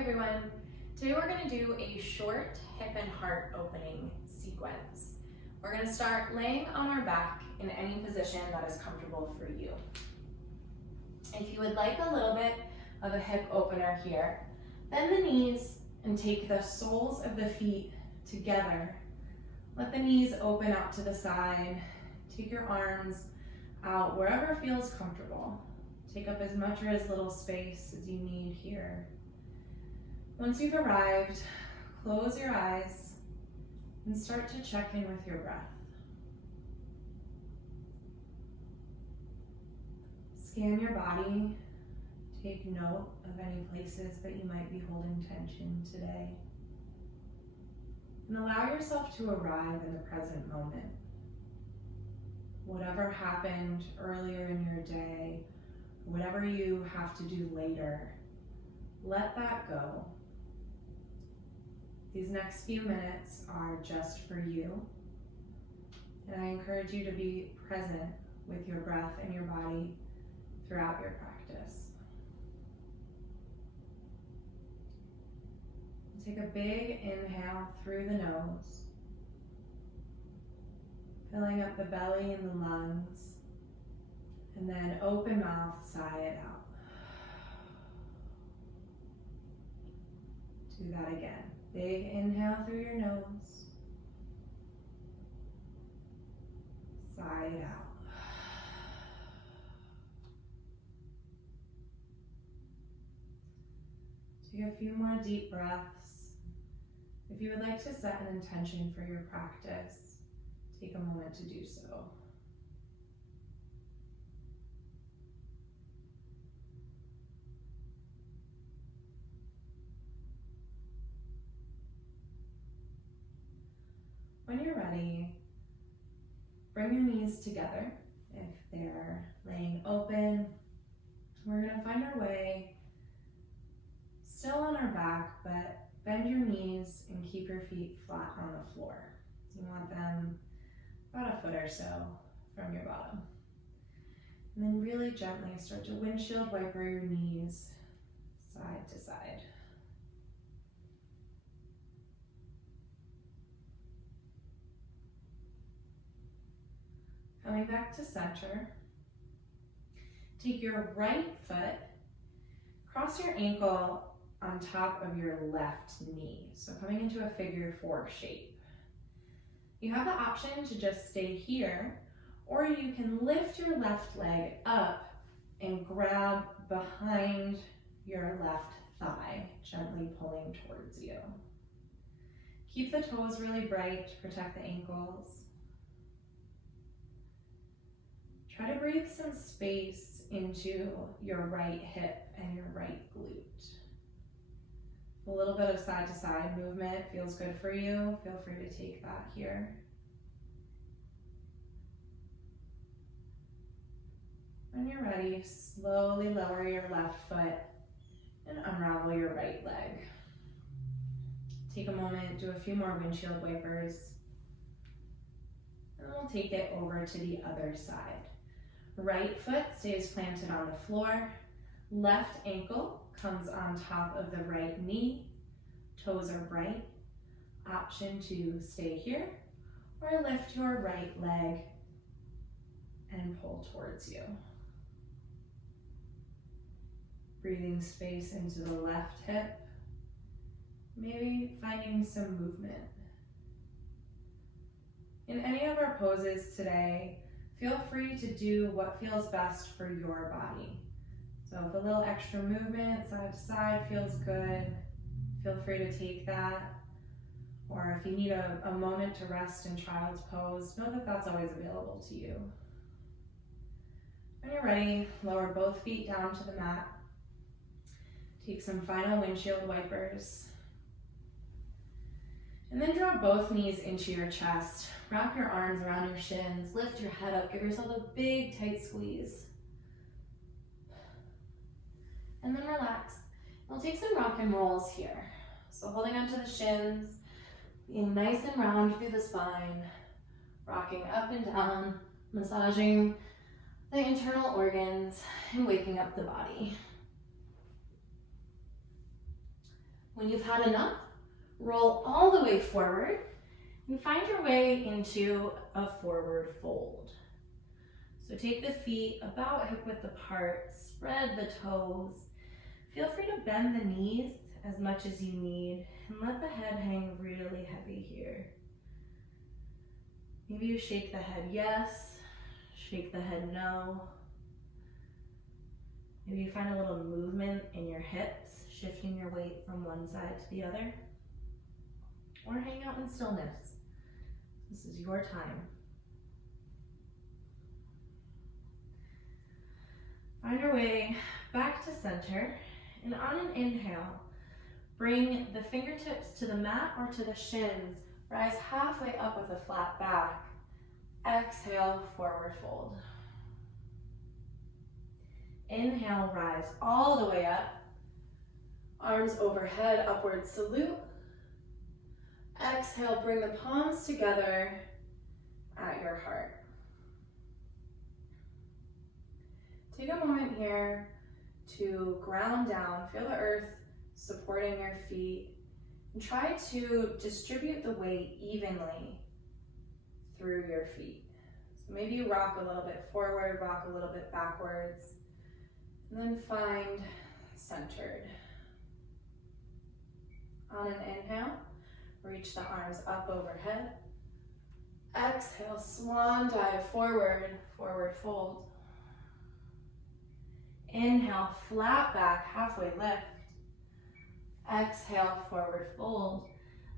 everyone. Today we're going to do a short hip and heart opening sequence. We're going to start laying on our back in any position that is comfortable for you. If you would like a little bit of a hip opener here, bend the knees and take the soles of the feet together. Let the knees open out to the side. Take your arms out wherever feels comfortable. Take up as much or as little space as you need here. Once you've arrived, close your eyes and start to check in with your breath. Scan your body. Take note of any places that you might be holding tension today. And allow yourself to arrive in the present moment. Whatever happened earlier in your day, whatever you have to do later, let that go. These next few minutes are just for you, and I encourage you to be present with your breath and your body throughout your practice. Take a big inhale through the nose, filling up the belly and the lungs, and then open mouth, sigh it out. Do that again. Big inhale through your nose. Sigh it out. Take a few more deep breaths. If you would like to set an intention for your practice, take a moment to do so. When you're ready, bring your knees together if they're laying open. We're going to find our way still on our back, but bend your knees and keep your feet flat on the floor. You want them about a foot or so from your bottom. And then really gently start to windshield wiper your knees side to side. Coming back to center, take your right foot, cross your ankle on top of your left knee. So coming into a figure four shape. You have the option to just stay here, or you can lift your left leg up and grab behind your left thigh, gently pulling towards you. Keep the toes really bright to protect the ankles. Try to breathe some space into your right hip and your right glute. A little bit of side to side movement feels good for you. Feel free to take that here. When you're ready, slowly lower your left foot and unravel your right leg. Take a moment, do a few more windshield wipers, and we'll take it over to the other side. Right foot stays planted on the floor. Left ankle comes on top of the right knee. Toes are bright. Option to stay here or lift your right leg and pull towards you. Breathing space into the left hip. Maybe finding some movement. In any of our poses today, feel free to do what feels best for your body. So if a little extra movement side to side feels good, feel free to take that. Or if you need a moment to rest in child's pose, know that that's always available to you. When you're ready, lower both feet down to the mat. Take some final windshield wipers. And then draw both knees into your chest. Wrap your arms around your shins, lift your head up, give yourself a big tight squeeze. And then relax. We'll take some rock and rolls here. So holding onto the shins, being nice and round through the spine, rocking up and down, massaging the internal organs and waking up the body. When you've had enough, roll all the way forward and find your way into a forward fold. So take the feet about hip width apart, spread the toes. Feel free to bend the knees as much as you need and let the head hang really heavy here. Maybe you shake the head yes, shake the head no. Maybe you find a little movement in your hips, shifting your weight from one side to the other. Or hang out in stillness. This is your time. Find your way back to center, and on an inhale, bring the fingertips to the mat or to the shins. Rise halfway up with a flat back. Exhale, forward fold. Inhale, rise all the way up. Arms overhead, upward salute. Exhale, bring the palms together at your heart. Take a moment here to ground down, feel the earth supporting your feet, and try to distribute the weight evenly through your feet. So maybe you rock a little bit forward, rock a little bit backwards, and then find centered. On an inhale, reach the arms up overhead. Exhale, swan dive forward, forward fold. Inhale, flat back, halfway lift. Exhale, forward fold.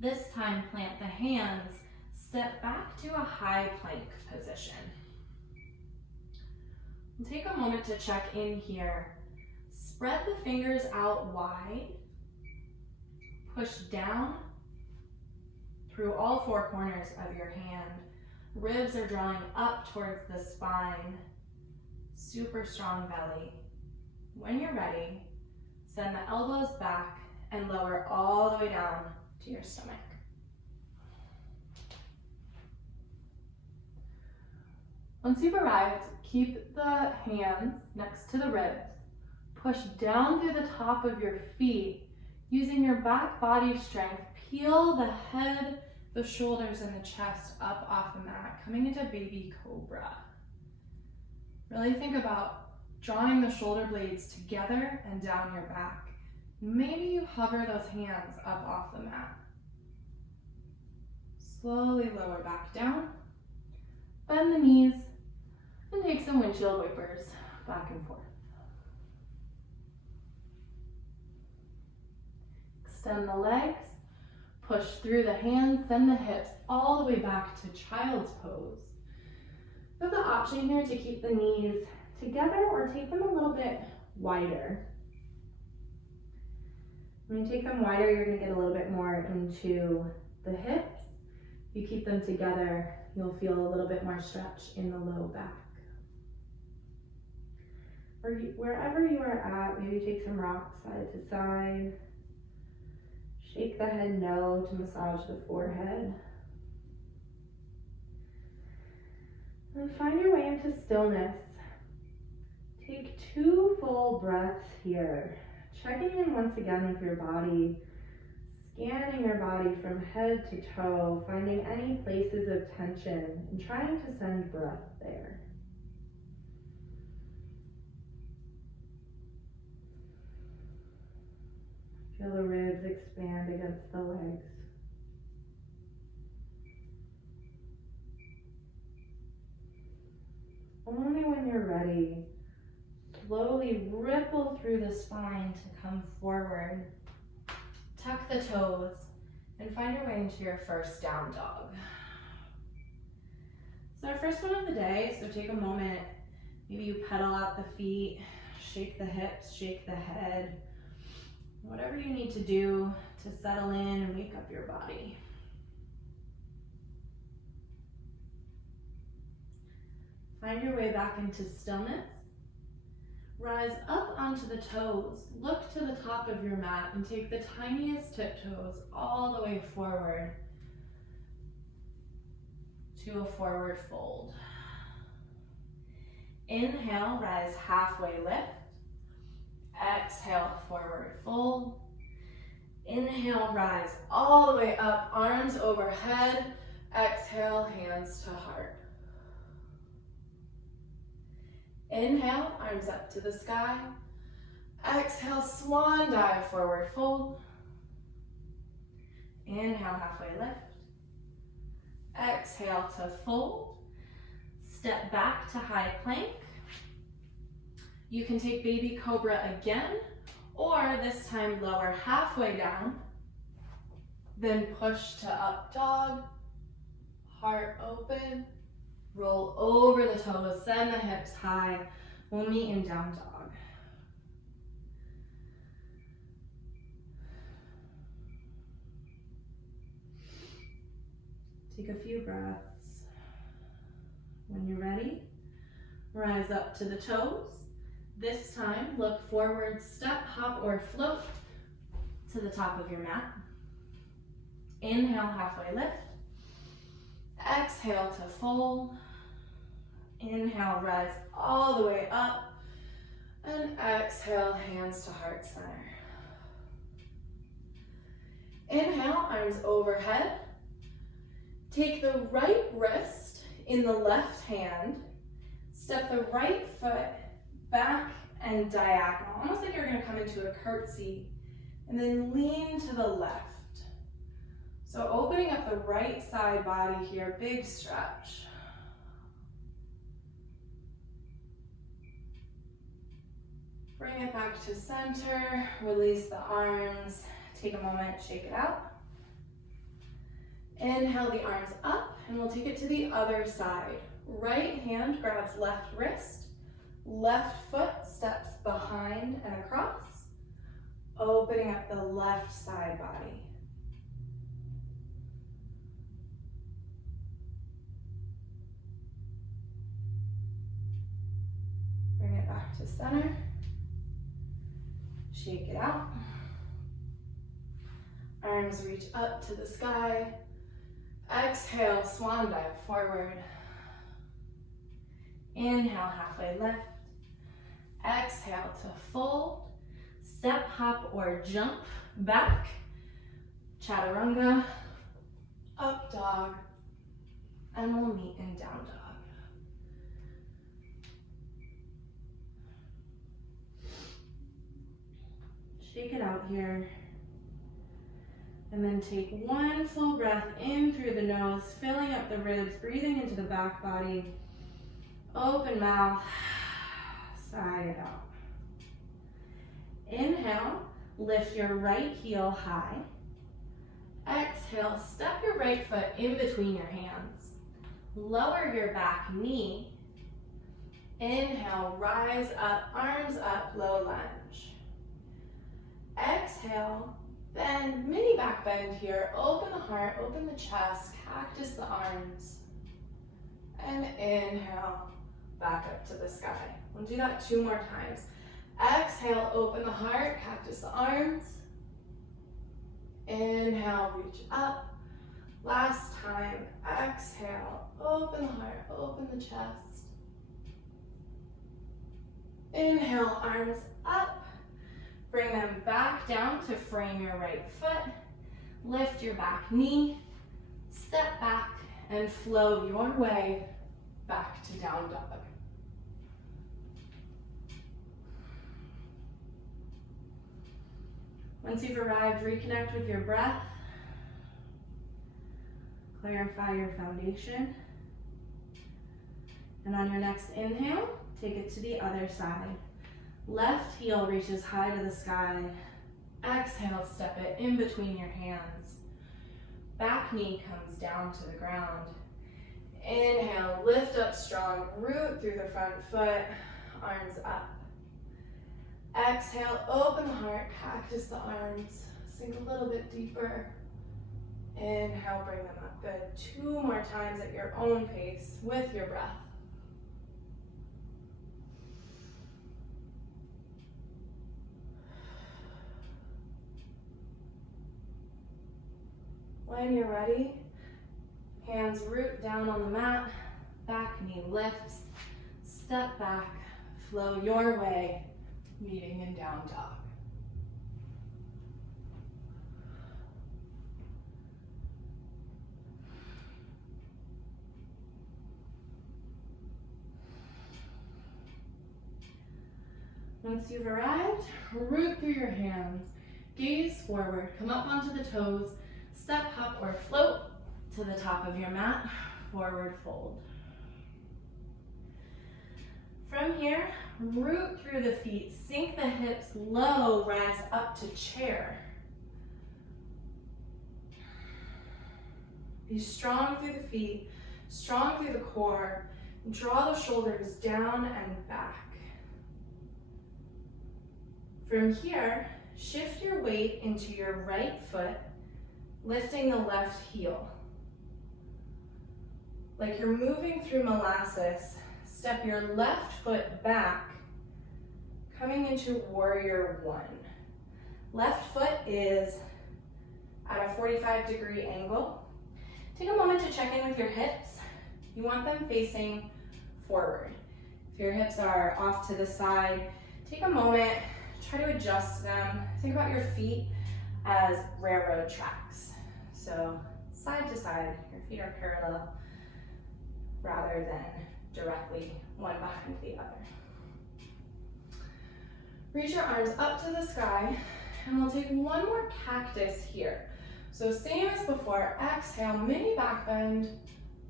This time, plant the hands. Step back to a high plank position. And take a moment to check in here. Spread the fingers out wide. Push down through all four corners of your hand. Ribs are drawing up towards the spine. Super strong belly. When you're ready, send the elbows back and lower all the way down to your stomach. Once you've arrived, keep the hands next to the ribs. Push down through the top of your feet. Using your back body strength, peel the head, the shoulders, and the chest up off the mat, coming into baby cobra. Really think about drawing the shoulder blades together and down your back. Maybe you hover those hands up off the mat. Slowly lower back down, bend the knees, and take some windshield wipers back and forth. Extend the legs, push through the hands, send the hips all the way back to child's pose. You have the option here to keep the knees together or take them a little bit wider. When you take them wider, you're going to get a little bit more into the hips. If you keep them together, you'll feel a little bit more stretch in the low back. Or wherever you are at, maybe take some rocks side to side. Shake the head no to massage the forehead. And find your way into stillness. Take 2 full breaths here. Checking in once again with your body. Scanning your body from head to toe, finding any places of tension and trying to send breath there. Feel the ribs expand against the legs. Only when you're ready, slowly ripple through the spine to come forward. Tuck the toes and find your way into your first down dog. It's our first one of the day, so take a moment. Maybe you pedal out the feet, shake the hips, shake the head. Whatever you need to do to settle in and wake up your body. Find your way back into stillness. Rise up onto the toes. Look to the top of your mat and take the tiniest tiptoes all the way forward to a forward fold. Inhale, rise halfway lift. Exhale, forward fold. Inhale. Inhale, rise all the way up, arms overhead. Exhale, hands to heart. Inhale, arms up to the sky. Exhale, swan dive, forward fold. Inhale, halfway lift. Exhale to fold. Step back to high plank. You can take baby cobra again, or this time lower halfway down, then push to up dog, heart open, roll over the toes, send the hips high. We'll meet in down dog. Take a few breaths. When you're ready, rise up to the toes. This time, look forward, step, hop, or float to the top of your mat. Inhale, halfway lift. Exhale to fold. Inhale, rise all the way up. And exhale, hands to heart center. Inhale, arms overhead. Take the right wrist in the left hand. Step the right foot back and diagonal, almost like you're going to come into a curtsy, and then lean to the left. So opening up the right side body here, big stretch. Bring it back to center, release the arms, take a moment, shake it out. Inhale the arms up, and we'll take it to the other side. Right hand grabs left wrist. Left foot steps behind and across, opening up the left side body. Bring it back to center. Shake it out. Arms reach up to the sky. Exhale, swan dive forward. Inhale, halfway lift. Exhale to fold, step, hop, or jump back, chaturanga, up dog, and we'll meet in down dog. Shake it out here, and then take one full breath in through the nose, filling up the ribs, breathing into the back body, open mouth, sigh it out. Inhale, lift your right heel high. Exhale, step your right foot in between your hands. Lower your back knee. Inhale, rise up, arms up, low lunge. Exhale, bend, mini back bend here. Open the heart, open the chest, cactus the arms. And inhale, back up to the sky. We'll do that 2 more times. Exhale, open the heart, cactus the arms. Inhale, reach up. Last time, exhale, open the heart, open the chest. Inhale, arms up. Bring them back down to frame your right foot. Lift your back knee. Step back and flow your way back to down dog. Once you've arrived, reconnect with your breath. Clarify your foundation. And on your next inhale, take it to the other side. Left heel reaches high to the sky. Exhale, step it in between your hands. Back knee comes down to the ground. Inhale, lift up strong, root through the front foot, arms up. Exhale, open the heart, cactus the arms, sink a little bit deeper. Inhale, bring them up, good. 2 more times at your own pace with your breath. When you're ready, hands root down on the mat, back knee lifts, step back, flow your way, meeting in down dog. Once you've arrived, root through your hands, gaze forward, come up onto the toes, step, hop, or float to the top of your mat, forward fold. From here, root through the feet, sink the hips low, rise up to chair. Be strong through the feet, strong through the core. Draw the shoulders down and back. From here, shift your weight into your right foot, lifting the left heel. Like you're moving through molasses, step your left foot back, coming into warrior one. Left foot is at a 45-degree angle. Take a moment to check in with your hips. You want them facing forward. If your hips are off to the side, take a moment, try to adjust them. Think about your feet as railroad tracks. So side to side, your feet are parallel rather than directly one behind the other. Reach your arms up to the sky, and we'll take one more cactus here. So same as before, exhale, mini back bend,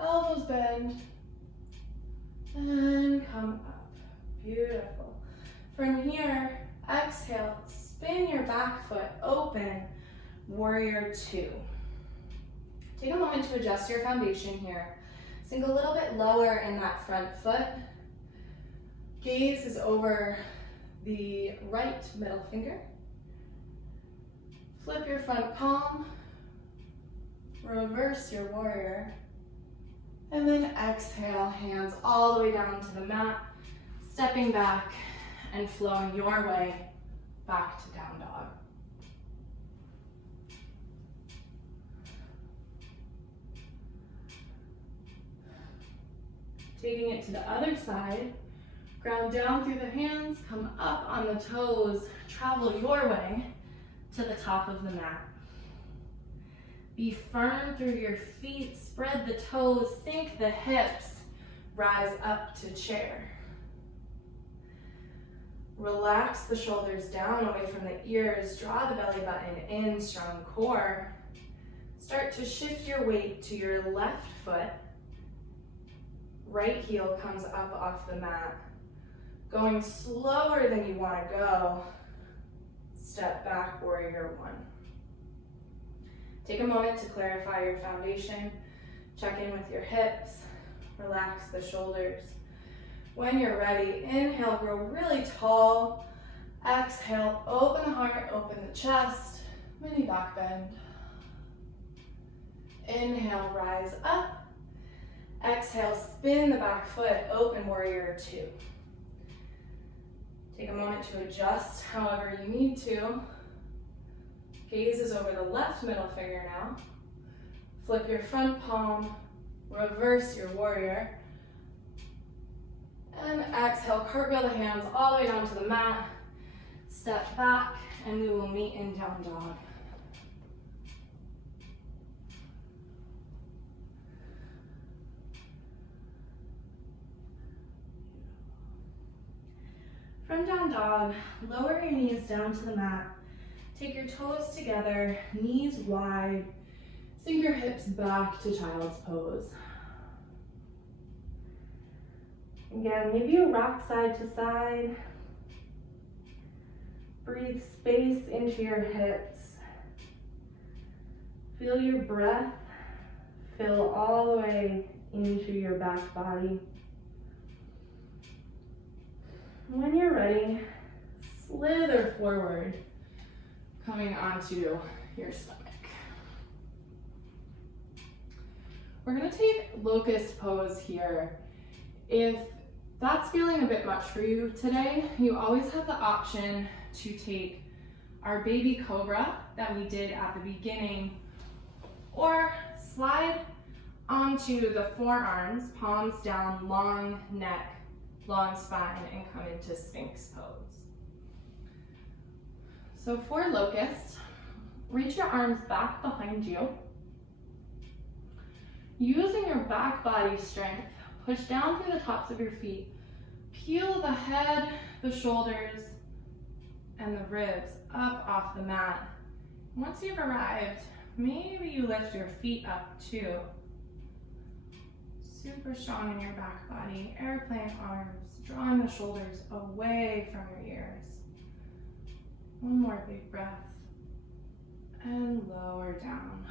elbows bend, and come up. Beautiful. From here, exhale, spin your back foot open, warrior two. Take a moment to adjust your foundation here. Sink a little bit lower in that front foot. Gaze is over the right middle finger. Flip your front palm. Reverse your warrior. And then exhale, hands all the way down to the mat, stepping back and flowing your way back to down dog. Taking it to the other side, ground down through the hands, come up on the toes, travel your way to the top of the mat. Be firm through your feet, spread the toes, sink the hips, rise up to chair. Relax the shoulders down away from the ears, draw the belly button in, strong core. Start to shift your weight to your left foot. Right heel comes up off the mat. Going slower than you want to go, step back, warrior one. Take a moment to clarify your foundation. Check in with your hips. Relax the shoulders. When you're ready, inhale, grow really tall. Exhale, open the heart, open the chest. Mini back bend. Inhale, rise up. Exhale, spin the back foot, open warrior two. Take a moment to adjust however you need to. Gaze is over the left middle finger now. Flip your front palm, reverse your warrior. And exhale, cartwheel the hands all the way down to the mat. Step back, and we will meet in down dog. From down dog, lower your knees down to the mat. Take your toes together, knees wide. Sink your hips back to child's pose. Again, maybe you rock side to side. Breathe space into your hips. Feel your breath fill all the way into your back body. When you're ready, slither forward, coming onto your stomach. We're gonna take locust pose here. If that's feeling a bit much for you today, you always have the option to take our baby cobra that we did at the beginning, or slide onto the forearms, palms down, long neck, long spine, and come into Sphinx pose. So for locust, reach your arms back behind you. Using your back body strength, push down through the tops of your feet. Peel the head, the shoulders, and the ribs up off the mat. Once you've arrived, maybe you lift your feet up too. Super strong in your back body, airplane arms, drawing the shoulders away from your ears. One more big breath, and lower down.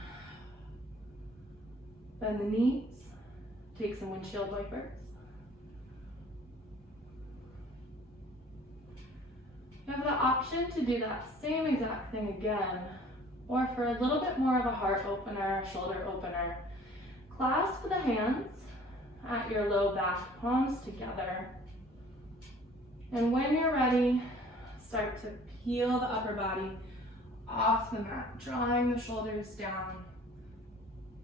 Bend the knees, take some windshield wipers. You have the option to do that same exact thing again, or for a little bit more of a heart opener, shoulder opener, clasp the hands at your low back, palms together. And when you're ready, start to peel the upper body off the mat, drawing the shoulders down.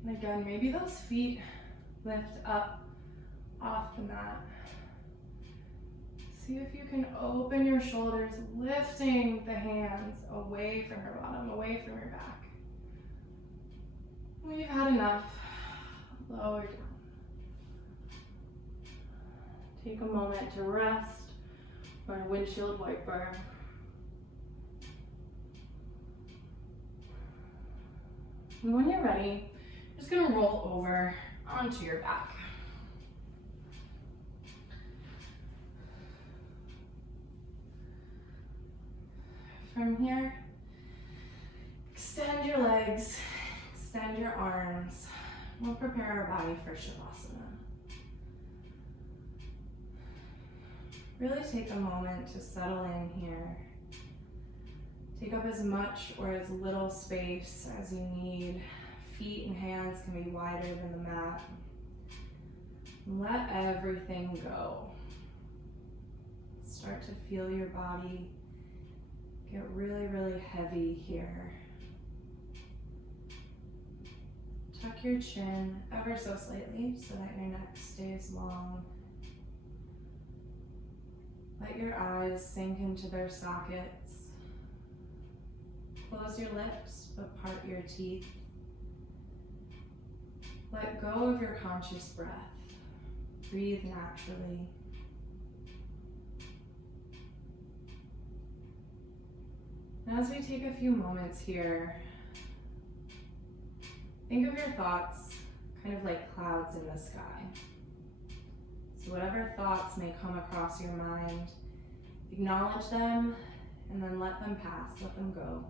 And again, maybe those feet lift up off the mat. See if you can open your shoulders, lifting the hands away from your bottom, away from your back. When you've had enough, lower down. Take a moment to rest or a windshield wiper. And when you're ready, you're just gonna roll over onto your back. From here, extend your legs, extend your arms. We'll prepare our body for Shavasana. Really take a moment to settle in here. Take up as much or as little space as you need. Feet and hands can be wider than the mat. Let everything go. Start to feel your body get really, really heavy here. Tuck your chin ever so slightly so that your neck stays long. Let your eyes sink into their sockets. Close your lips, but part your teeth. Let go of your conscious breath. Breathe naturally. Now, as we take a few moments here, think of your thoughts kind of like clouds in the sky. So whatever thoughts may come across your mind, acknowledge them and then let them pass, let them go.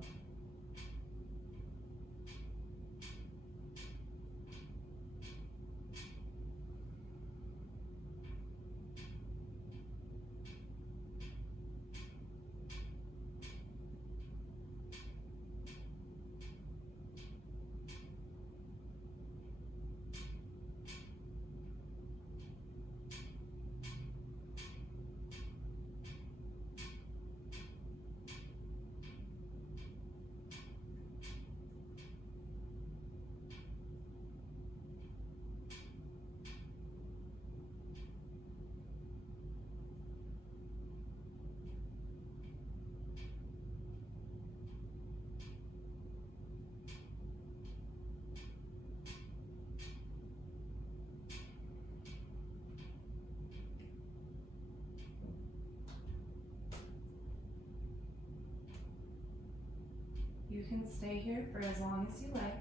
You can stay here for as long as you like.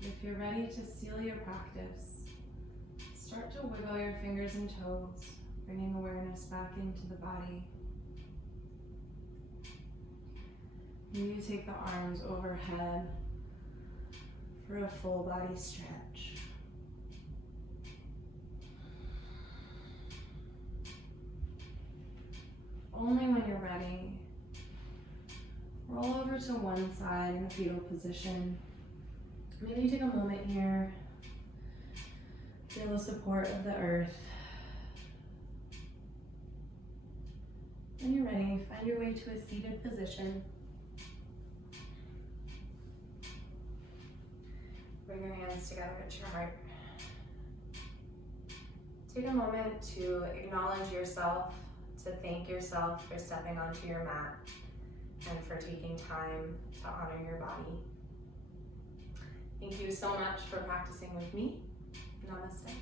If you're ready to seal your practice, start to wiggle your fingers and toes, bringing awareness back into the body. Maybe you take the arms overhead for a full body stretch. Only when you're ready, roll over to one side in a fetal position. Maybe take a moment here, feel the support of the earth. When you're ready, find your way to a seated position. Bring your hands together at your heart. Take a moment to acknowledge yourself, to thank yourself for stepping onto your mat and for taking time to honor your body. Thank you so much for practicing with me. Namaste.